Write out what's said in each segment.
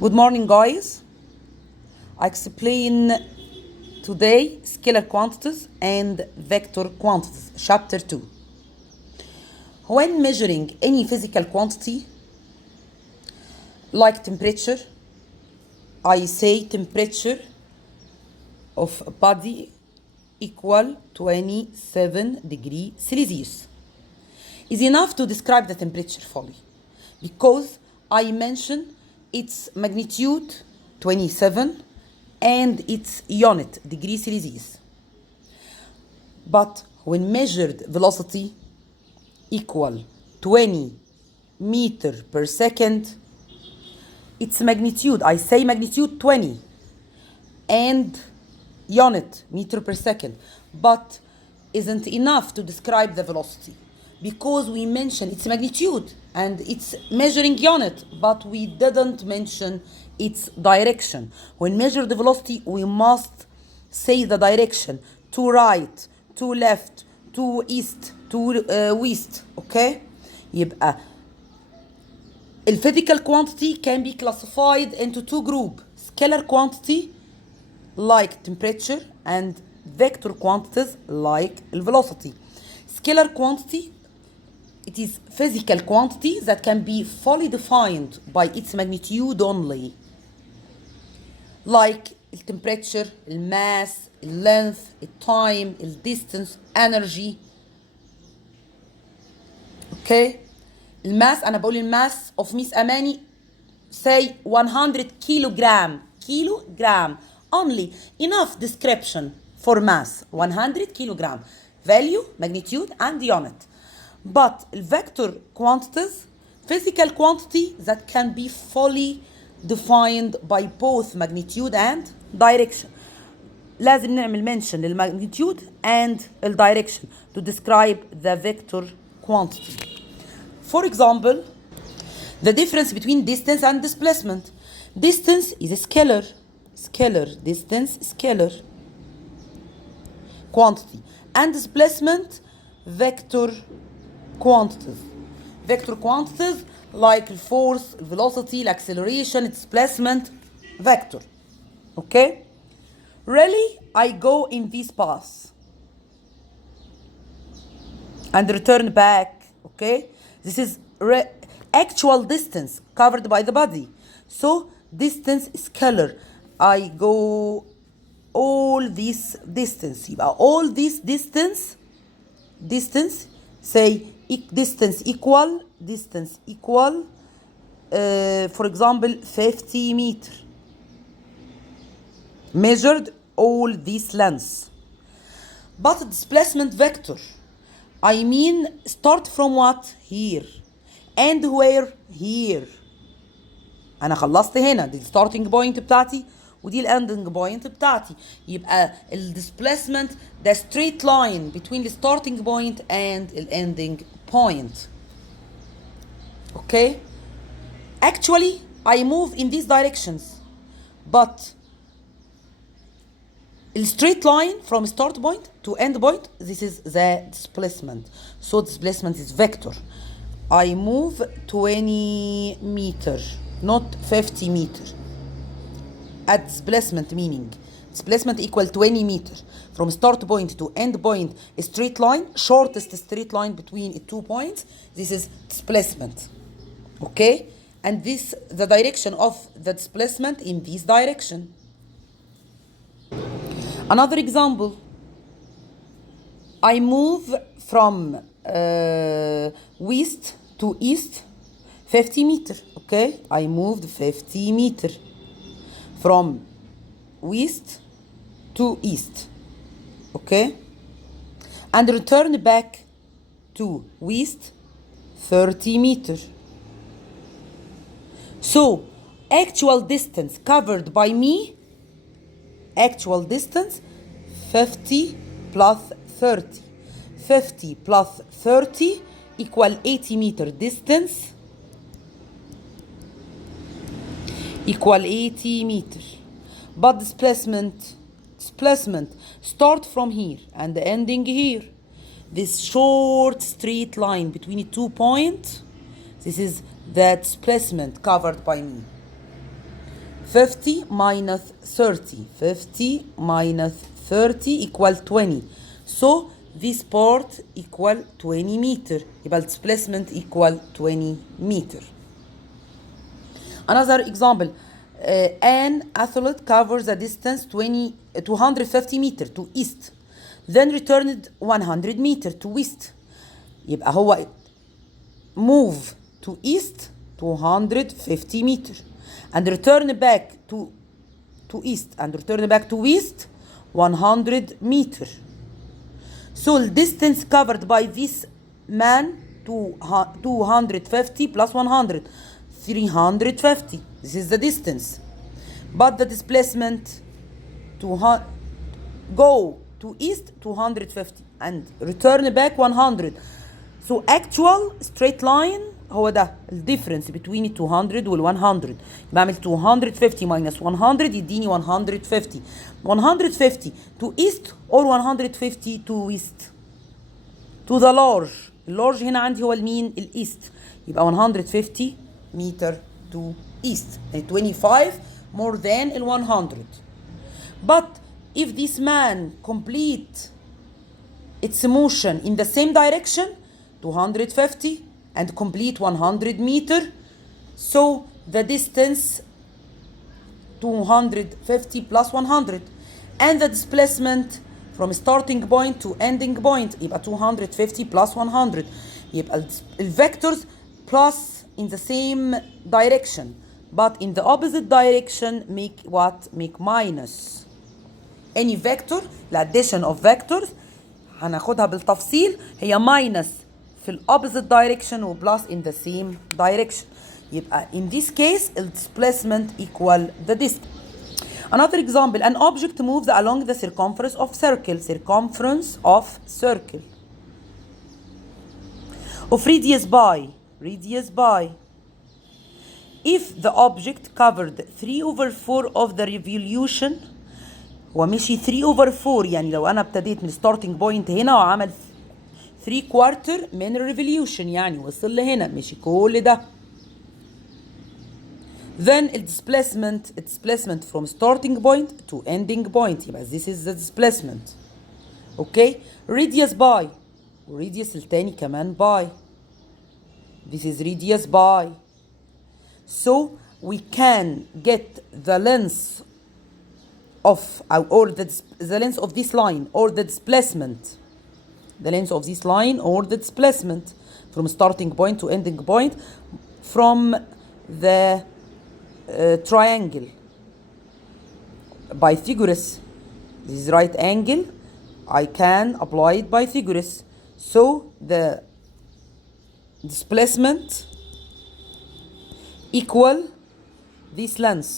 Good morning, guys. I explain today scalar quantities and vector quantities, chapter 2. When measuring any physical quantity, like temperature, I say temperature of a body equal 27 degrees Celsius. Is enough to describe the temperature fully because I mentioned its magnitude 27 and its unit degrees Celsius. But when measured velocity equal 20 meter per second, its magnitude, I say magnitude 20 and unit meter per second, but isn't enough to describe the velocity because we mentioned its magnitude and its measuring unit, but we didn't mention its direction. When measure the velocity, we must say the direction: to right, to left, to east, to west. Okay? يبقى physical quantity can be classified into two groups: scalar quantity like temperature and vector quantities like velocity. Scalar quantity, it is physical quantity that can be fully defined by its magnitude only, like temperature, mass, length, time, distance, energy. Okay? الماس أنا بقول الماس of Miss Amani say 100 kilogram only, enough description for mass. 100 kilogram value, magnitude and unit. But vector quantities, physical quantity that can be fully defined by both magnitude and direction. لازم نعمل mention للmagnitude and direction to describe the vector quantity. For example, the difference between distance and displacement. Distance is a scalar. Distance, scalar quantity. And displacement, vector quantities. Vector quantities like force, velocity, acceleration, displacement, vector. Okay? Really, I go in this path and return back. Okay? This is actual distance covered by the body. So distance scalar. I go all this distance. All this distance say distance equal, for example, 50 meter. Measured all this length. But displacement vector, I mean start from what? Here. And where? Here. أنا خلصت هنا دي starting point بتاعتي ودي ending point بتاعتي. يبقى displacement the straight line between the starting point and the ending point. Okay? Actually, I move in these directions, but the straight line from start point to end point, this is the displacement. So displacement is vector. I move 20 meter, not 50 meter. At displacement meaning, displacement equal 20 meter. From start point to end point, a straight line, shortest straight line between 2 points, this is displacement. Okay? And this, the direction of the displacement in this direction. Another example, I move from west to east 50 meter. Okay, I moved 50 meter from west to east. Okay, and return back to west 30 meter. So actual distance covered by me, actual distance 50 plus 30. 50 plus 30 equal 80 meter distance equal 80 meter. But displacement start from here and ending here. This short straight line between 2 points, this is the displacement covered by me. 50 minus 30. 50 minus 30 equal 20. So this part equal 20 meter. يبقى displacement equal 20 meter. Another example. An athlete covers a distance 250 meter to east. Then returned 100 meter to west. يبقى هو move to east 250 meter and return back to east and return back to west 100 meter. So the distance covered by this man 250 plus 100 350. This is the distance, but the displacement to go to east 250 and return back 100. So actual straight line هو ده الديفرنس between 200 وال 100. بعمل 250 minus 100 يديني 150. 150 to east or 150 to west. To the large. اللارج هنا عندي هو المين الايست. يبقى 150 meter to east. يعني 25 more than ال 100. But if this man complete its motion in the same direction 250 and complete 100 meter, so the distance 250 plus 100 and the displacement from starting point to ending point يبقى 250 plus 100. يبقى vectors plus in the same direction but in the opposite direction make what? Make minus. Any vector the addition of vectors هناخدها بالتفصيل هي minus في ال opposite direction و plus in the same direction. يبقى in this case the displacement equal the distance. Another example, an object moves along the circumference of circle of radius pi. If the object covered 3/4 of the revolution هو مشي 3/4 يعني لو أنا ابتديت من starting point هنا وعمل 3/4 من revolution يعني وصل لهنا مشي كل ده. Then displacement from starting point to ending point يبقى this is the displacement. Okay, radius pi radius التاني كمان pi. This is radius pi. So we can get the length of or the length of this line or the displacement. The length of this line or the displacement from starting point to ending point from the triangle Pythagoras. This is right angle. I can apply it Pythagoras. So the displacement equal this length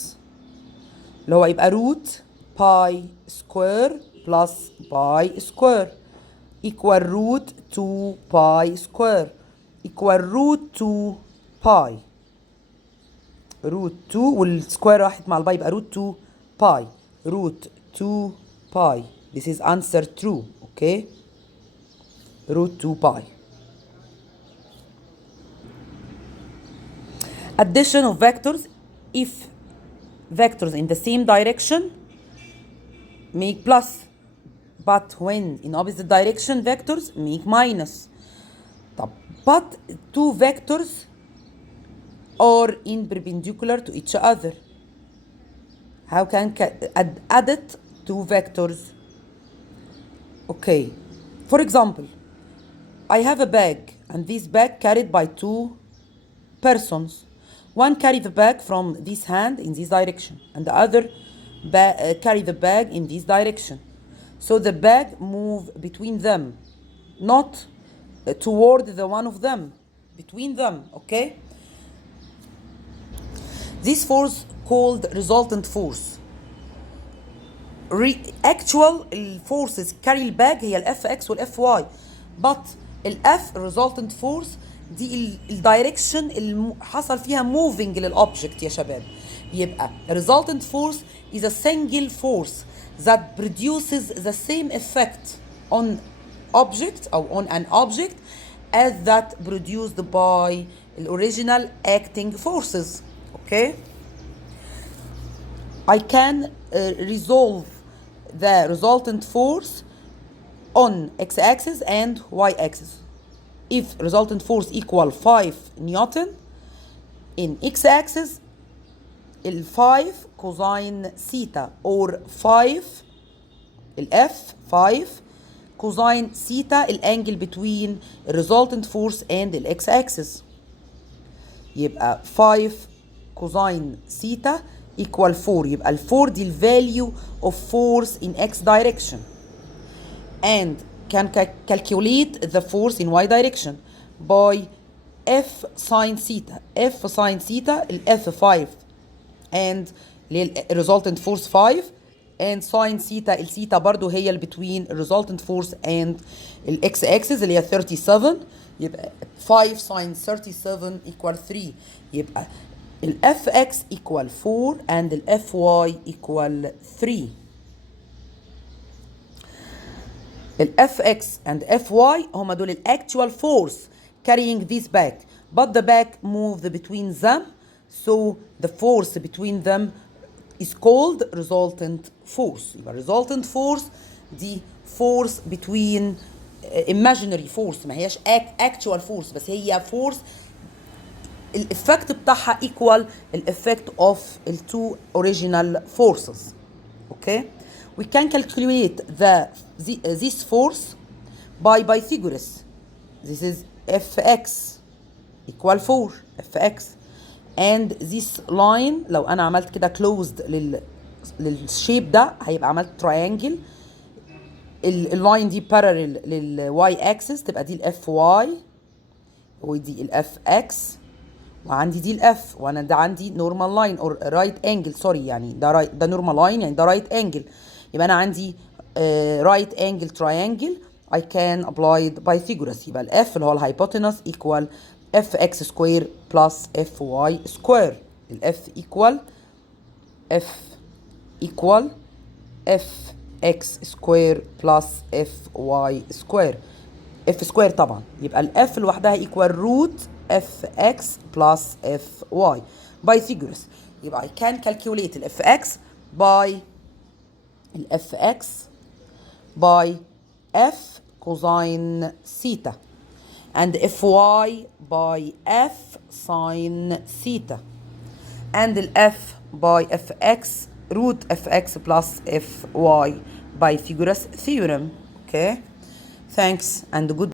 اللي هو يبقى root pi square plus pi square equal root 2 pi square equal root 2 pi. root 2 والسكوير راحت مع الباي يبقى root 2 pi. root 2 pi. This is answer true. Okay, root 2 pi. Addition of vectors. If vectors in the same direction make plus, but when in opposite direction vectors make minus. But two vectors are in perpendicular to each other. How can add it two vectors? Okay, for example, I have a bag and this bag carried by two persons. One carry the bag from this hand in this direction and the other carry the bag in this direction. So the bag move between them, not toward the one of them, between them. Okay, this force called resultant force. Actual forces carry الباج هي ال Fx وال Fy, but ال F resultant force دي الدايركشن اللي حصل فيها moving للobject يا شباب. يبقى resultant force is a single force that produces the same effect on object or on an object as that produced by the original acting forces. Okay, I can resolve the resultant force on x-axis and y-axis. If resultant force equal 5 Newton in x-axis, 5 cosine theta or 5 F 5 cosine theta الانجل between resultant force and x-axis. يبقى 5 cosine theta equal 4. يبقى ال 4 دي value of force in x direction, and can calculate the force in y direction by F sine theta. F sine theta ال F 5 and resultant force 5, and sine theta ال theta برضو هي ال between resultant force and ال x axis اللي هي 37. يبقى 5 sine 37 equal 3. يبقى ال fx equal 4 and ال fy equal 3. ال fx and fy هما دول ال actual force carrying this back, but the back moved between them, so the force between them is called resultant force. يبقى resultant force دي force between imaginary force, ما هياش actual force, بس هي force الإفكت بتاعها equal الإفكت of the two original forces. Okay, we can calculate this force by Pythagoras. This is fx equal 4 fx, and this line لو أنا عملت كده closed للشيب ده هيبقى عملت triangle. اللاين دي parallel للواي axis تبقى دي ال fy ودي ال fx وعندي دي الاف، وانا ده عندي نورمال لاين اور رايت انجل، سوري يعني ده نورمال لاين يعني ده رايت انجل، يبقى انا عندي رايت انجل تراينجل I can apply Pythagoras. يبقى الاف اللي هو الهايبوتنس equal fx سكوير بلس fy سكوير. الاف equal fx سكوير بلس fy سكوير. اف سكوير طبعا، يبقى الاف لوحدها equal root fx plus fy. Pythagoras. يبقى I can calculate ال fx by f cosine theta and fy by f sine theta and ال f by fx root fx plus fy. Pythagoras theorem. Okay, thanks and good